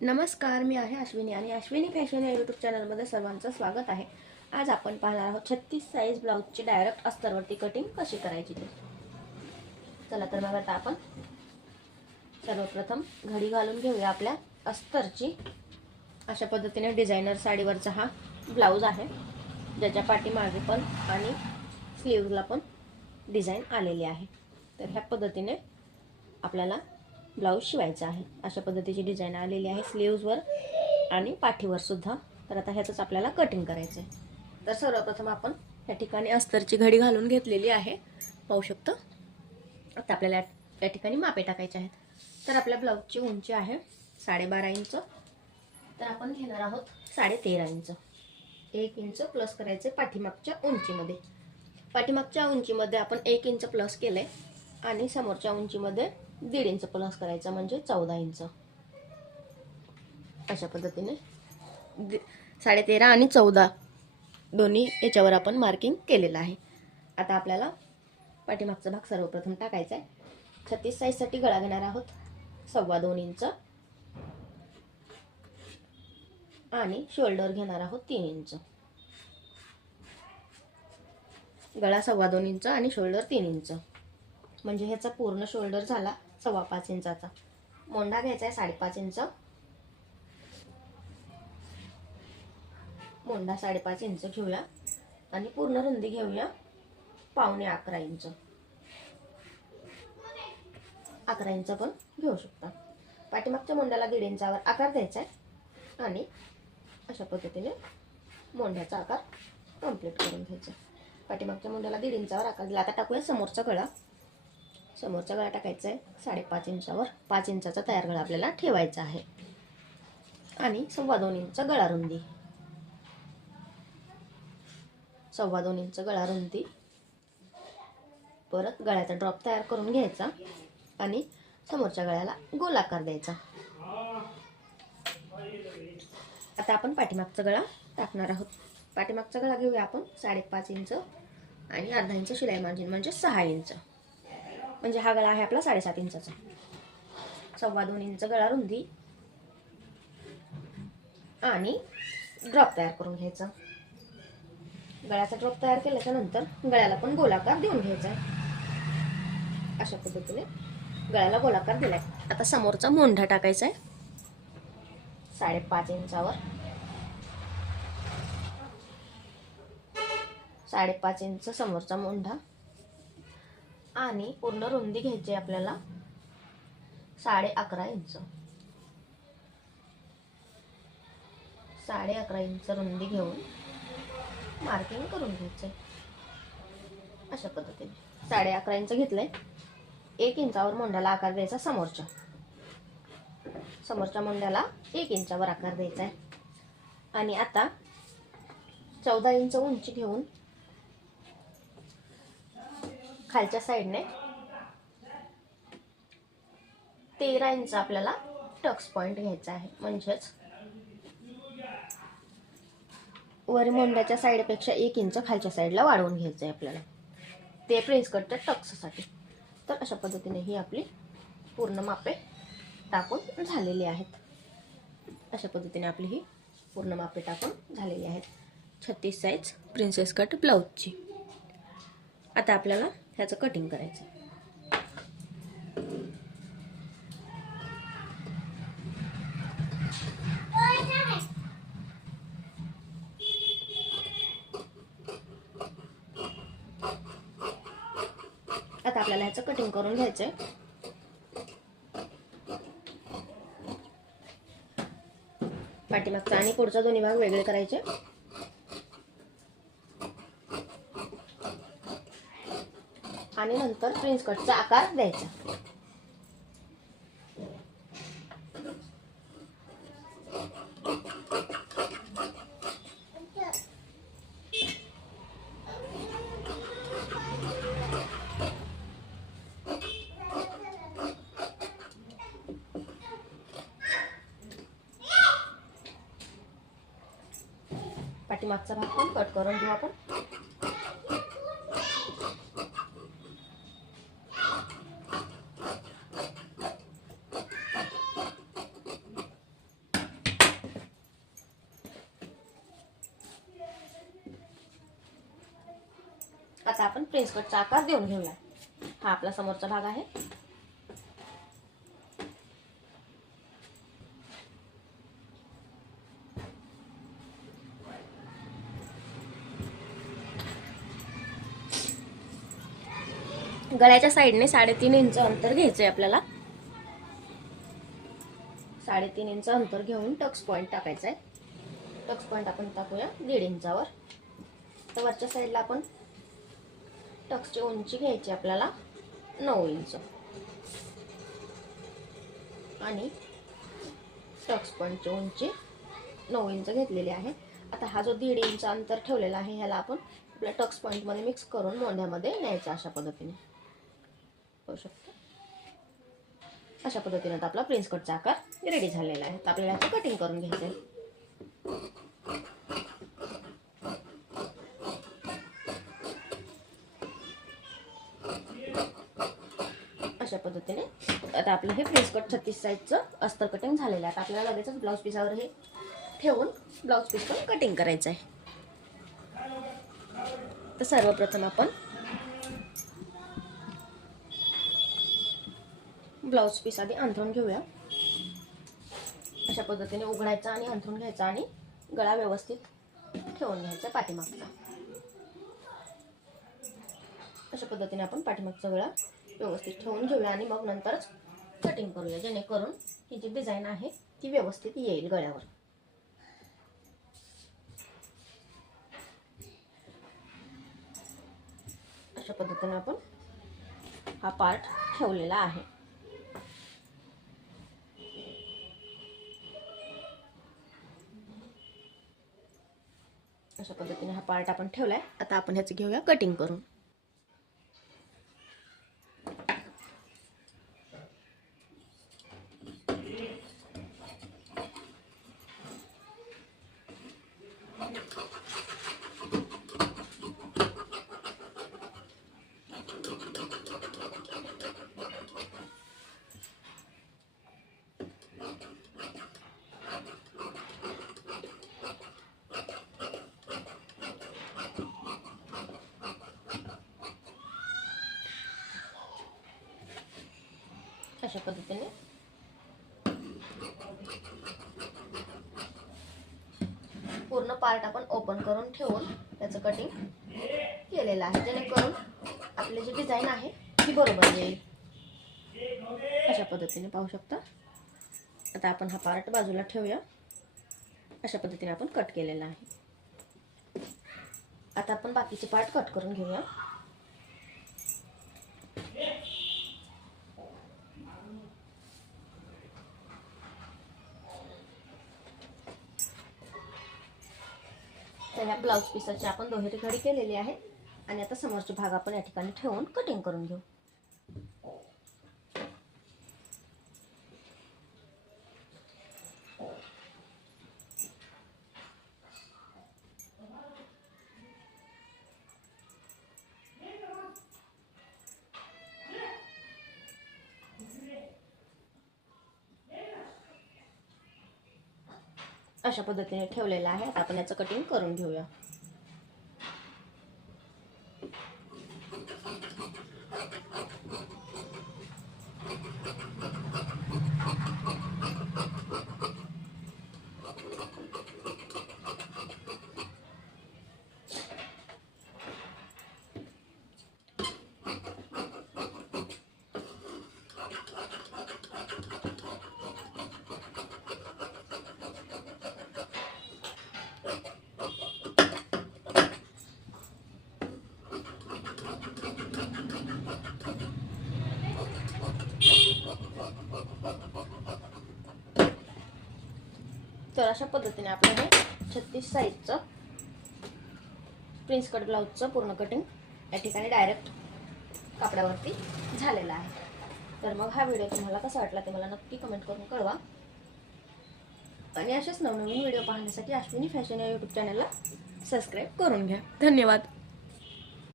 नमस्कार मी आहे अश्विनी आणि अश्विनी फॅशन या यूट्यूब चॅनलमध्ये सर्वांचं स्वागत आहे. आज आपण पाहणार आहोत छत्तीस साईज ब्लाऊजची डायरेक्ट अस्तरवरती कटिंग कशी करायची ते. चला तर मग आता आपण सर्वप्रथम घडी घालून घेऊया आपल्या अस्तरची. अशा पद्धतीने डिझायनर साडीवरचा हा ब्लाऊज आहे ज्याच्या पाठीमागे पण आणि स्लीवला पण डिझाईन आलेली आहे. तर ह्या पद्धतीने आपल्याला ब्लाऊज शिवायचा आहे. अशा पद्धतीची डिझाईन आलेली आहे स्लीव्जवर आणि पाठीवर सुद्धा. तर आता ह्याचंच आपल्याला कटिंग करायचं आहे तर सर्वप्रथम आपण या ठिकाणी अस्तरची घडी घालून घेतलेली आहे. पाहू शकतो. आता आपल्याला या- ठिकाणी मापे टाकायचे आहेत. तर आपल्या ब्लाऊजची उंची आहे साडेबारा इंच. तर आपण घेणार आहोत साडेतेरा इंच. एक इंच प्लस करायचे पाठीमागच्या उंचीमध्ये. पाठीमागच्या उंचीमध्ये आपण एक इंच प्लस केले आणि समोरच्या उंचीमध्ये दीड इंच प्लस करायचा म्हणजे चौदा इंच. अशा पद्धतीने दि- साडेतेरा आणि चौदा दोन्ही याच्यावर आपण मार्किंग केलेलं आहे. आता आपल्याला पाठीमागचा भाग सर्वप्रथम टाकायचा आहे. छत्तीस साईजसाठी गळा घेणार आहोत. सव्वा दोन इंच. आणि शोल्डर घेणार आहोत तीन इंच. गळा सव्वा दोन इंच आणि शोल्डर तीन इंच. म्हणजे ह्याचा पूर्ण शोल्डर झाला सव्वा पाच इंचाचा. मोंढा घ्यायचा आहे साडेपाच इंच. मोंढा साडेपाच इंच घेऊया. आणि पूर्ण रुंदी घेऊया पावणे अकरा इंच. अकरा इंच पण घेऊ शकता. पाठीमागच्या मोंढ्याला दीड इंचावर आकार द्यायचा आहे. आणि अशा पद्धतीने मोंढ्याचा आकार कंप्लीट करून घ्यायचा पाठीमागच्या मोंढ्याला दीड इंचावर आकार दिला. आता टाकूया समोरचा गळा. समोरचा गळा टाकायचा आहे. साडेपाच इंचावर पाच इंचाचा तयार गळा आपल्याला ठेवायचा आहे. आणि सव्वा दोन इंच गळा रुंदी. सव्वा दोन इंच गळा रुंदी. परत गळ्याचा ड्रॉप तयार करून घ्यायचा आणि समोरच्या गळ्याला गोलाकार द्यायचा. आता आपण पाठीमागचा गळा टाकणार आहोत. पाठीमागचा गळा घेऊया आपण साडेपाच इंच आणि अर्धा इंच शिलाई मार्जिन म्हणजे सहा इंच. म्हणजे हा गळा आहे आपला साडेसात इंचाचा. सव्वा दोन इंच गळा रुंदी. आणि ड्रॉप तयार करून घ्यायचा. गळ्याचा ड्रॉप तयार केल्याच्यानंतर गळ्याला पण गोलाकार देऊन घ्यायचा आहे. अशा पद्धतीने गळ्याला गोलाकार दिलाय. आता समोरचा मोंढा टाकायचा आहे. साडेपाच इंचावर. साडेपाच इंच समोरचा मोंढा. आणि पूर्ण रुंदी घ्यायची आहे आपल्याला. साडे अकरा इंच. साडे अकरा इंच रुंदी घेऊन मार्किंग करून घ्यायचंय. अशा पद्धतीने. साडे अकरा इंच आहे एक इंचावर मोंड्याला आकार द्यायचा समोरच्या. समोरच्या मोंड्याला एक इंचावर आकार द्यायचा आहे आणि आता चौदा इंच उंची घेऊन खालच्या साईडने. तेरा इंच आपल्याला टक्स पॉइंट घ्यायचा आहे म्हणजेच वर मोंड्याच्या साईडपेक्षा एक इंच खालच्या साईडला वाढवून घ्यायचं आहे आपल्याला. ते प्रिन्स कटच्या टक्ससाठी. तर अशा पद्धतीने ही आपली पूर्ण मापे टाकून झालेली आहेत. अशा पद्धतीने आपली ही पूर्ण मापे टाकून झालेली आहेत. छत्तीस साईज प्रिन्सेस कट ब्लाऊजची आता आपल्याला ह्याचं कटिंग करायचं आहे. आता आपल्याला ह्याचं कटिंग करून घ्यायचं आहे पाठीमागचा आणि पुढचा दोन्ही भाग वेगळे करायचे आणि नंतर प्रिन्स कटचा आकार द्यायचा. पाठीमागचा भाग पण कट करून घेऊ आपण. आता आपण प्रिन्स कटचा आकार देऊन घेऊया. हा आपला समोरचा भाग आहे. गळ्याच्या साईडने साडेतीन इंच अंतर घ्यायचं आहे आपल्याला. साडेतीन इंच अंतर घेऊन टक्स पॉईंट टाकायचा आहे टक्स पॉईंट आपण टाकूया दीड इंचावर. तर वरच्या साईडला आपण टक्सची उंची घ्यायची आपल्याला नऊ इंच. आणि टक्स पॉईंटची उंची नऊ इंच घेतलेली आहे. आता हा जो दीड इंच अंतर ठेवलेला आहे ह्याला आपण आपल्या टक्स पॉईंटमध्ये मिक्स करून मोंढ्यामध्ये न्यायचा अशा पद्धतीने. होऊ शकतो? अशा पद्धतीने आता आपला प्रिन्स कटचा आकार रेडी झालेला आहे. तर आपल्याला याचं कटिंग करून घ्यायचं आहे अशा पद्धतीने. आता आपलं हे प्रिन्स कट छत्तीस साईजचं अस्तर कटिंग झालेलं आहे. आता आपल्याला लगेचच ब्लाऊज पीसावर हे ठेवून ब्लाऊज पीस पण कटिंग करायचं आहे. तर सर्वप्रथम आपण ब्लाऊज पीस आधी अंथरून घेऊया. अशा पद्धतीने उघडायचा आणि अंथरून घ्यायचा आणि गळा व्यवस्थित ठेवून घ्यायचा पाठीमागचा. अशा पद्धतीने आपण पाठीमागचा गळा व्यवस्थित ठेवून घेऊया आणि मग नंतरच कटिंग करूया. जेणेकरून ही जी डिझाईन आहे ती व्यवस्थित येईल गळ्यावर. अशा पद्धतीने आपण हा पार्ट ठेवलेला आहे. अशा पद्धतीने हा पार्ट आपण ठेवलाय. आता आपण ह्याचं घेऊया कटिंग करून. अशा पद्धतीने. पूर्ण पार्ट आपण ओपन करून ठेवून त्याचं कटिंग केलेलं आहे. जेणेकरून आपली जी डिझाईन आहे ती बरोबर येईल. अशा पद्धतीने पाहू शकता. आता आपण हा पार्ट बाजूला ठेवूया. अशा पद्धतीने आपण कट केलेला आहे. आता आपण बाकीचे पार्ट कट करून घेऊया तर ह्या ब्लाऊज पीसाची आपण दोहेरी घडी केलेली आहे. आणि आता समोरचे भाग आपण या ठिकाणी ठेवून कटिंग करून घेऊ. अशा पद्धतीने ठेवलेलं आहे. आता आपण याचं कटिंग करून घेऊया. तर अशा पद्धतीने आपलं हे छत्तीस साईजचं प्रिन्स कट ब्लाऊजचं पूर्ण कटिंग या ठिकाणी डायरेक्ट कापडावरती झालेलं आहे. तर मग हा व्हिडिओ तुम्हाला कसा वाटला ते मला नक्की कमेंट करून कळवा. आणि असेच नवनवीन व्हिडिओ पाहण्यासाठी अश्विनी फॅशन या यूट्यूब चॅनलला सबस्क्राईब करून घ्या. धन्यवाद.